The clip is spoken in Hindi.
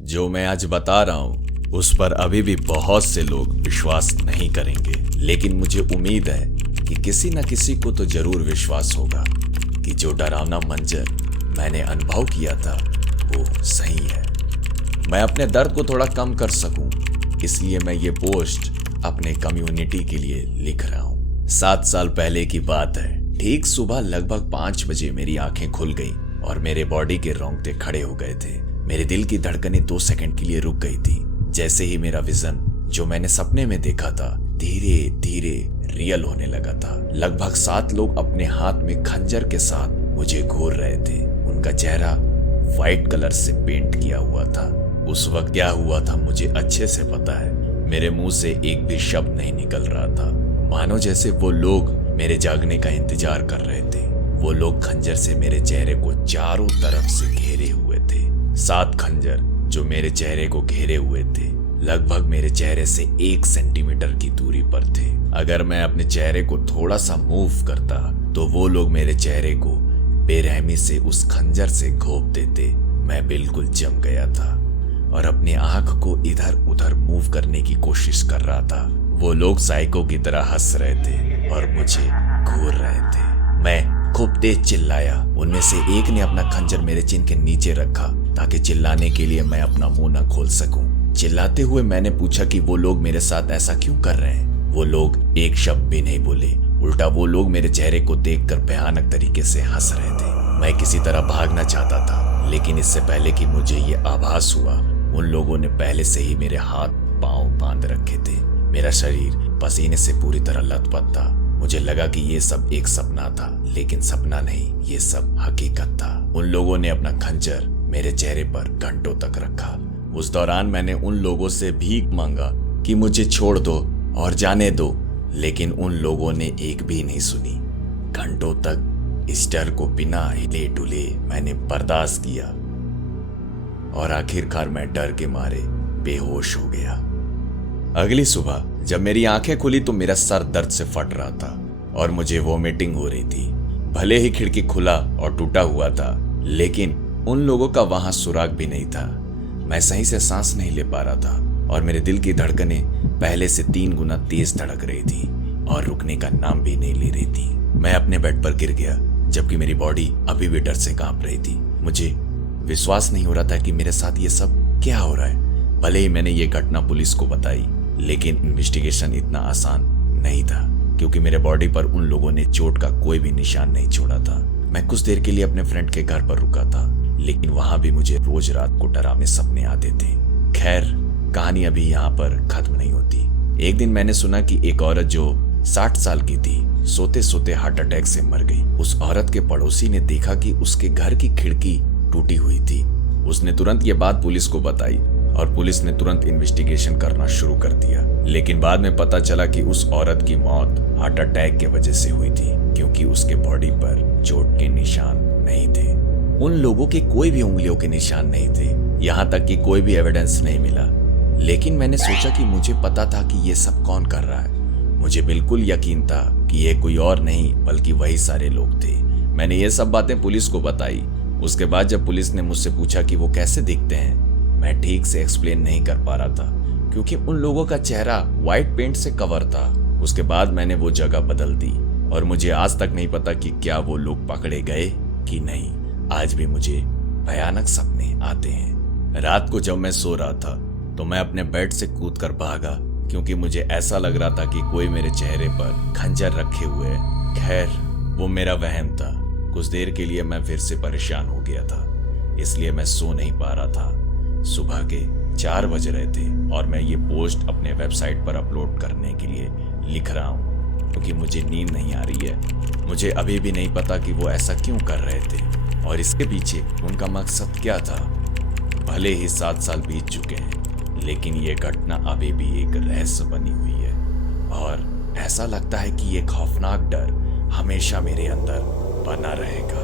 जो मैं आज बता रहा हूँ उस पर अभी भी बहुत से लोग विश्वास नहीं करेंगे, लेकिन मुझे उम्मीद है कि किसी न किसी को तो जरूर विश्वास होगा कि जो डरावना मंजर मैंने अनुभव किया था वो सही है। मैं अपने दर्द को थोड़ा कम कर सकूं, इसलिए मैं ये पोस्ट अपने कम्युनिटी के लिए लिख रहा हूँ। 7 साल पहले की बात है। ठीक सुबह लगभग 5 बजे मेरी आंखें खुल गईं और मेरे बॉडी के रोंगटे खड़े हो गए थे। मेरे दिल की धड़कनें 2 सेकंड के लिए रुक गई थी। जैसे ही मेरा विजन, जो मैंने सपने में देखा था, धीरे धीरे रियल होने लगा था। लगभग 7 लोग अपने हाथ में खंजर के साथ मुझे घूर रहे थे। उनका चेहरा व्हाइट कलर से पेंट किया हुआ था। उस वक्त क्या हुआ था मुझे अच्छे से पता है। मेरे मुंह से एक भी शब्द नहीं निकल रहा था, मानो जैसे वो लोग मेरे जागने का इंतजार कर रहे थे। वो लोग खंजर से मेरे चेहरे को चारों तरफ से घेरे हुए थे। 7 खंजर जो मेरे चेहरे को घेरे हुए थे, लगभग मेरे चेहरे से 1 सेंटीमीटर की दूरी पर थे। अगर मैं अपने चेहरे को थोड़ा सा मूव करता तो वो लोग मेरे चेहरे को बेरहमी से उस खंजर से घोंप देते। मैं बिल्कुल जम गया था और अपनी आंख को इधर उधर मूव करने की कोशिश कर रहा था। वो लोग साइको की तरह हंस रहे थे और मुझे घूर रहे थे। मैं खूब तेज चिल्लाया। उनमें से एक ने अपना खंजर मेरे चिन के नीचे रखा ताकि चिल्लाने के लिए मैं अपना मुंह न खोल सकूं। चिल्लाते हुए मैंने पूछा कि वो लोग मेरे साथ ऐसा क्यों कर रहे हैं। वो लोग एक शब्द भी नहीं बोले, उल्टा वो लोग मेरे चेहरे को देखकर भयानक तरीके से हंस रहे थे। मैं किसी तरह भागना चाहता था, लेकिन इससे पहले कि मुझे ये आभास हुआ, उन लोगों ने पहले से ही मेरे हाथ पांव बांध रखे थे। मेरा शरीर पसीने से पूरी तरह लथपथ था। मुझे लगा कि ये सब एक सपना था, लेकिन सपना नहीं, ये सब हकीकत था। उन लोगों ने अपना खंजर मेरे चेहरे पर घंटों तक रखा। उस दौरान मैंने उन लोगों से भीख मांगा कि मुझे छोड़ दो और जाने दो, लेकिन उन लोगों ने एक भी नहीं सुनी। घंटों तक इस डर को बिना हिले डुले मैंने बर्दाश्त किया और आखिरकार मैं डर के मारे बेहोश हो गया। अगली सुबह जब मेरी आंखें खुली तो मेरा सर दर्द से फट रहा था और मुझे वोमिटिंग हो रही थी। भले ही खिड़की खुला और टूटा हुआ था, लेकिन उन लोगों का वहां सुराग भी नहीं था। मैं सही से सांस नहीं ले पा रहा था और मेरे दिल की धड़कनें पहले से 3 गुना तेज धड़क रही थी और रुकने का नाम भी नहीं ले रही थी। मैं अपने बेड पर गिर गया, जबकि मेरी बॉडी अभी भी डर से कांप रही थी। मुझे विश्वास नहीं हो रहा था कि मेरे साथ ये सब क्या हो रहा है। भले ही मैंने ये घटना पुलिस को बताई, लेकिन इन्वेस्टिगेशन इतना आसान नहीं था, क्योंकि मेरे बॉडी पर उन लोगों ने चोट का कोई भी निशान नहीं छोड़ा था। मैं कुछ देर के लिए अपने फ्रेंड के घर पर रुका था, लेकिन वहां भी मुझे रोज रात को डरावने सपने आते थे। खैर, कहानी अभी यहाँ पर खत्म नहीं होती। एक दिन मैंने सुना कि एक औरत जो 60 साल की थी, सोते सोते हार्ट अटैक से मर गई। उस औरत के पड़ोसी ने देखा कि उसके घर की खिड़की टूटी हुई थी। उसने तुरंत ये बात पुलिस को बताई और पुलिस ने तुरंत इन्वेस्टिगेशन करना शुरू कर दिया। लेकिन बाद में पता चला कि उस औरत की मौत हार्ट अटैक के वजह से हुई थी, क्योंकि उसके बॉडी पर चोट के निशान नहीं थे। उन लोगों के कोई भी उंगलियों के निशान नहीं थे, यहाँ तक कि कोई भी एविडेंस नहीं मिला। लेकिन मैंने सोचा कि मुझे पता था कि ये सब कौन कर रहा है। मुझे बिल्कुल यकीन था कि ये कोई और नहीं बल्कि वही सारे लोग थे। मैंने ये सब बातें पुलिस को बताई। उसके बाद जब पुलिस ने मुझसे पूछा कि वो कैसे दिखते हैं, मैं ठीक से एक्सप्लेन नहीं कर पा रहा था, क्योंकि उन लोगों का चेहरा व्हाइट पेंट से कवर था। उसके बाद मैंने वो जगह बदल दी और मुझे आज तक नहीं पता कि क्या वो लोग पकड़े गए कि नहीं। आज भी मुझे भयानक सपने आते हैं। रात को जब मैं सो रहा था तो मैं अपने बेड से कूदकर भागा, क्योंकि मुझे ऐसा लग रहा था कि कोई मेरे चेहरे पर खंजर रखे हुए है। खैर, वो मेरा वहम था। कुछ देर के लिए मैं फिर से परेशान हो गया था, इसलिए मैं सो नहीं पा रहा था। सुबह के 4 बज रहे थे और मैं ये पोस्ट अपने वेबसाइट पर अपलोड करने के लिए लिख रहा हूँ, क्योंकि मुझे नींद नहीं आ रही है। मुझे अभी भी नहीं पता कि वो ऐसा क्यों कर रहे थे और इसके पीछे उनका मकसद क्या था। भले ही 7 साल बीत चुके हैं, लेकिन ये घटना अभी भी एक रहस्य बनी हुई है और ऐसा लगता है कि ये खौफनाक डर हमेशा मेरे अंदर बना रहेगा।